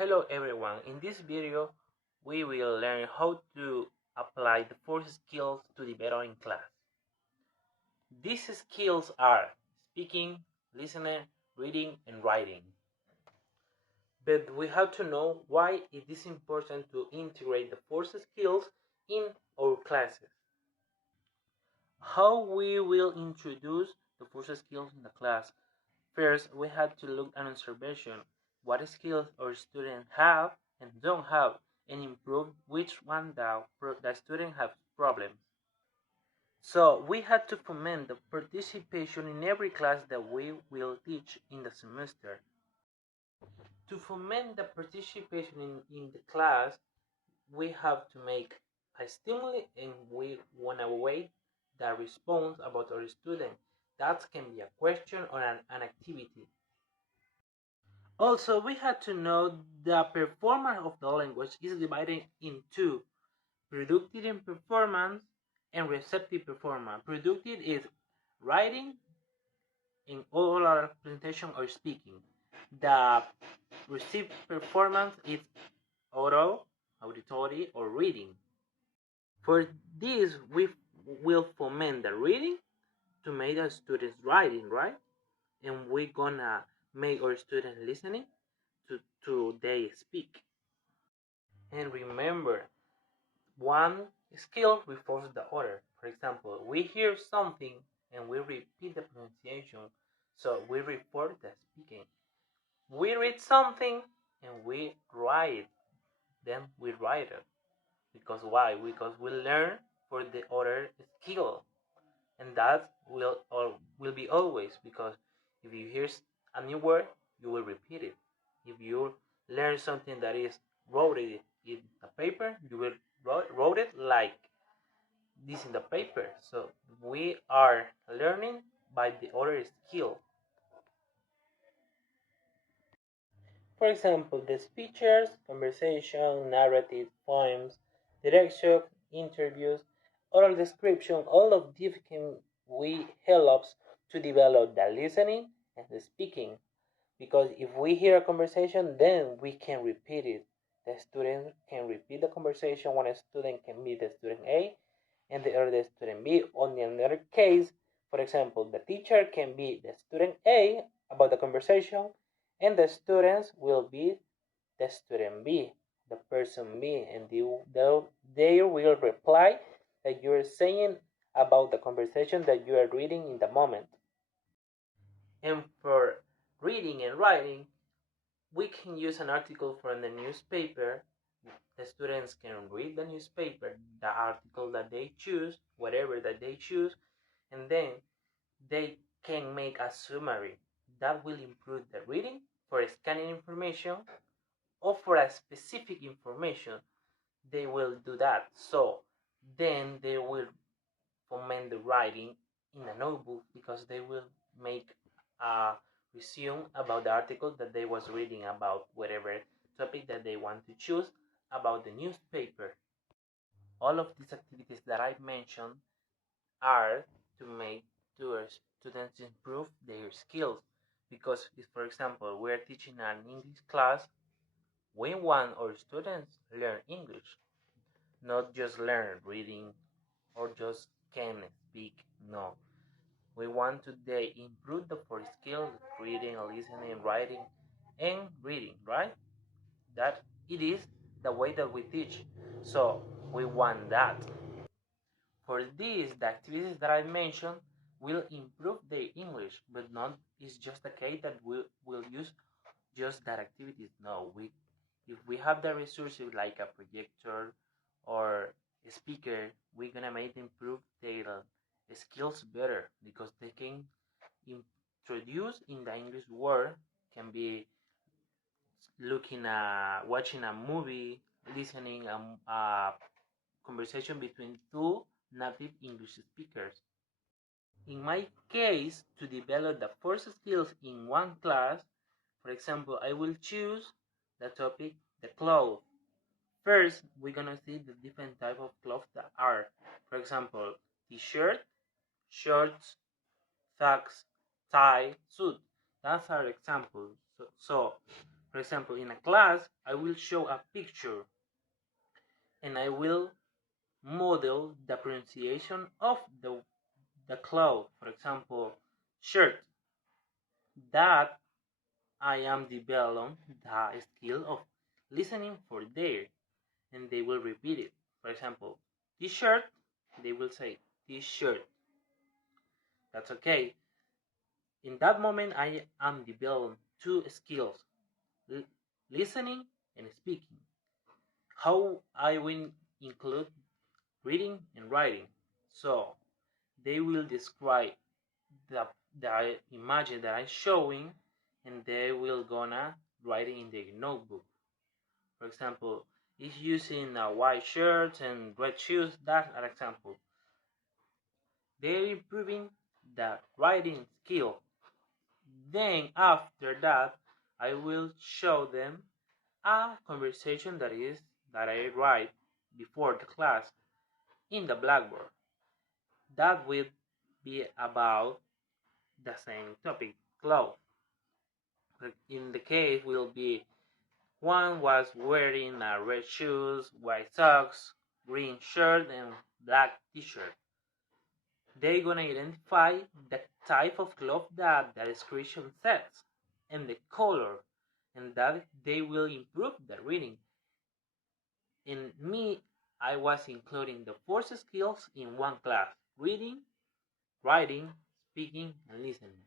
Hello everyone, in this video we will learn how to apply the 4 skills to develop in class. These skills are speaking, listening, reading and writing. But we have to know why it is important to integrate the 4 skills in our classes. How we will introduce the 4 skills in the class. First, we have to look at observation, what skills our students have and don't have, and improve which one the student has problems. So we had to foment the participation in every class that we will teach in the semester. To foment the participation in the class, we have to make a stimuli and we want to await the response about our student. That can be a question or an activity. Also, we had to know the performance of the language is divided into productive performance and receptive performance. Productive is writing in oral presentation or speaking. The receptive performance is oral, auditory, or reading. For this, we will foment the reading to make the students writing, right? And we're gonna make our students listening to they speak. And remember, one skill reinforces the other. For example, we hear something and we repeat the pronunciation, so we report the speaking. We read something and we write, then we write it. Because why? Because we learn for the other skill, and that will be always, because if you hear a new word, you will repeat it. If you learn something that is wrote in a paper, you will wrote it like this in the paper. So we are learning by the other skill. For example, the speeches, conversation, narrative, poems, direction, interviews, oral description, all of these can we helps to develop the listening and the speaking. Because if we hear a conversation, then we can repeat it. The student can repeat the conversation. One student can be the student A and the other student B. On the other case, for example, the teacher can be the student A about the conversation, and the students will be the student B, the person B, and they will reply that you are saying about the conversation that you are reading in the moment. And for reading and writing, we can use an article from the newspaper. The students can read the newspaper, the article that they choose, whatever that they choose, and then they can make a summary that will improve the reading for scanning information or for a specific information. They will do that. So then they will foment the writing in a notebook, because they will make a resume about the article that they was reading about whatever topic that they want to choose about the newspaper. All of these activities that I mentioned are to make our students improve their skills, because if, for example, we're teaching an English class, we want our students learn English, not just learn reading or just can speak. No, we want to they improve the 4 skills: reading, listening, writing, and reading, right? That it is the way that we teach. So we want that. For this, the activities that I mentioned will improve their English, but not is just the case that we'll use just that activities. No, if we have the resources like a projector or a speaker, we're gonna make them improve their skills better, because they can introduce in the English word, can be looking at watching a movie, listening a conversation between two native English speakers. In my case, to develop the 4 skills in one class, for example, I will choose the topic, the clothes. First, we're gonna see the different type of clothes that are. For example, t-shirt, shorts, socks, tie, suit. That's our example. So For example, in a class, I will show a picture and I will model the pronunciation of the cloth. For example, shirt. That I am developing the skill of listening for there, and they will repeat it. For example, t-shirt, they will say t-shirt. That's okay. In that moment, I am developing two skills, listening and speaking. How I will include reading and writing. So they will describe the, the image that I'm showing, and they will gonna write it in their notebook. For example, is using a white shirt and red shoes. That's an example. They're improving the writing skill. Then after that, I will show them a conversation that I write before the class in the blackboard. That will be about the same topic, clothes. In the case will be one was wearing a red shoes, white socks, green shirt, and black t-shirt. They're gonna identify the type of cloth that the description says and the color, and that they will improve the reading. In me, I was including the four skills in one class: reading, writing, speaking, and listening.